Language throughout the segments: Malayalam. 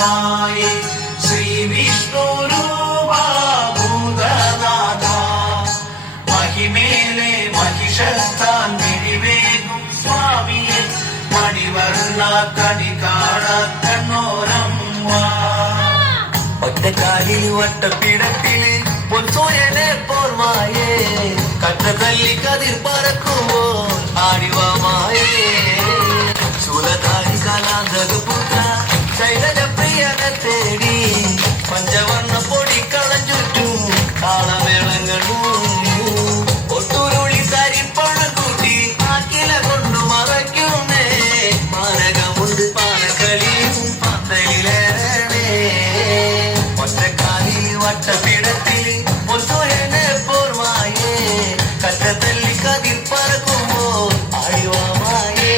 മായേ ശ്രീ വിഷ്ണു രൂപഭൂതനാഥ മഹിമേലെ മഹിഷത്താൻ മിഴിവേകും സ്വാമിയെ മണിവർണ്ണ കണി കാണോരം ഒറ്റക്കാലിൽ വട്ടപ്പിടത്തില് പൊൻസോയനെ പോർമായേ കറ്റ തല്ലി കതിർ പറക്കുമ്പോൾ ആടിവാമായേ ശൂലധാരി കലാന്തക പുത്ര ശൈലജ പ്രിയനെ തേടി പഞ്ചവർണ്ണ പൊടി കളഞ്ഞുറ്റും താളമേളങ്ങളും ഒത്തുരുളി തരിപ്പണം കൂട്ടി ആക്കില കൊണ്ടു മറയ്ക്കുന്നേ മാരകമുണ്ട് പാലക്കളിയും പന്തലിലേറേ ഒറ്റക്കാലിൽ വട്ടപ്പിടത്തില് പൊൻസോയനെ പോർമായേ കറ്റ തല്ലി കതിർ പറക്കുമ്പോൾ ആടിവാമായേ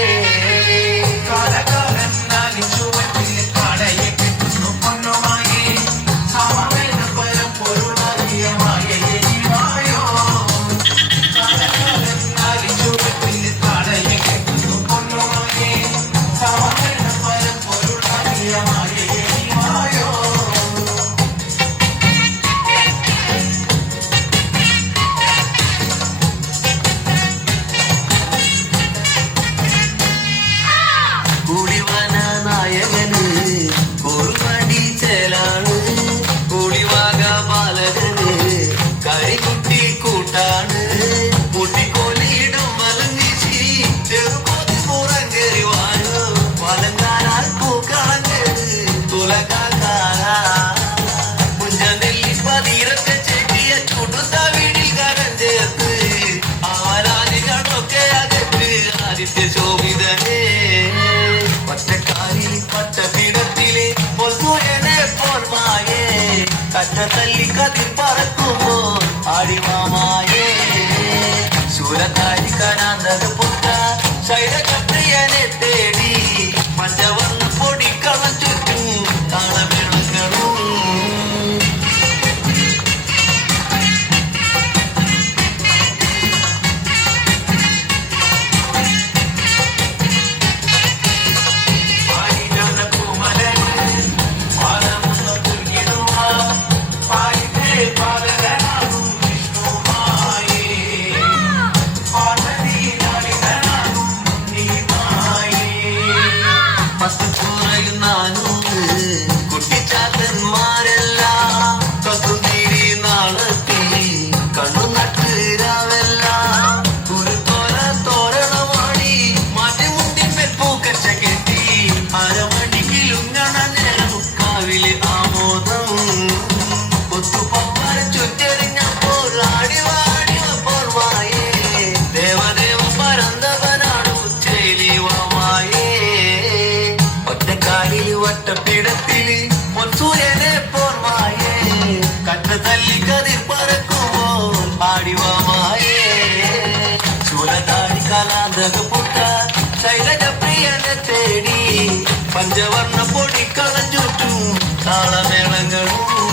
കറ്റ തല്ലി കതിർ പറക്കുമ്പോൾ ആടിവാമായേ ശൂലധാരി കനാന്തക പുത്ര ശൈലജ പ്രിയനെ തേടി പഞ്ചവർണ്ണ പൊടി കളഞ്ഞുറ്റും താളമേളങ്ങളും കുട്ടിച്ചാത്തന്മാരെല്ലാം കത്തുനീരി നാളത്തിൽ കണ്ണു നട്ടുരാവെല്ലാം ഒരു തോരണമാടി മാറ്റിമുണ്ടിന്മേൽ പൂക്കച്ച കെട്ടി അരമണിക്കിലുങ്ങണ മുക്കാവിലെ ആമോദം ഒത്തുപമ്പരം ചുറ്റെറിഞ്ഞപ്പോൾ ആടിവാടിയപ്പോൾ വായേ ദേവദേവ പരന്തവനാണ് ഉച്ചയിലിവാമായേ ഒറ്റക്കാലിൽ വട്ടപ്പിടത്തില് പൊൻസൂയനെ പോർമായേ കറ്റ തല്ലി കതിർ പറക്കുമ്പോൾ ആടിവാമായേ ശൂലധാരി കലാന്തക പുത്ര ശൈലജ പ്രിയനെ തേടി പഞ്ചവർണ്ണ പൊടി കളഞ്ഞുറ്റും താളമേളങ്ങളും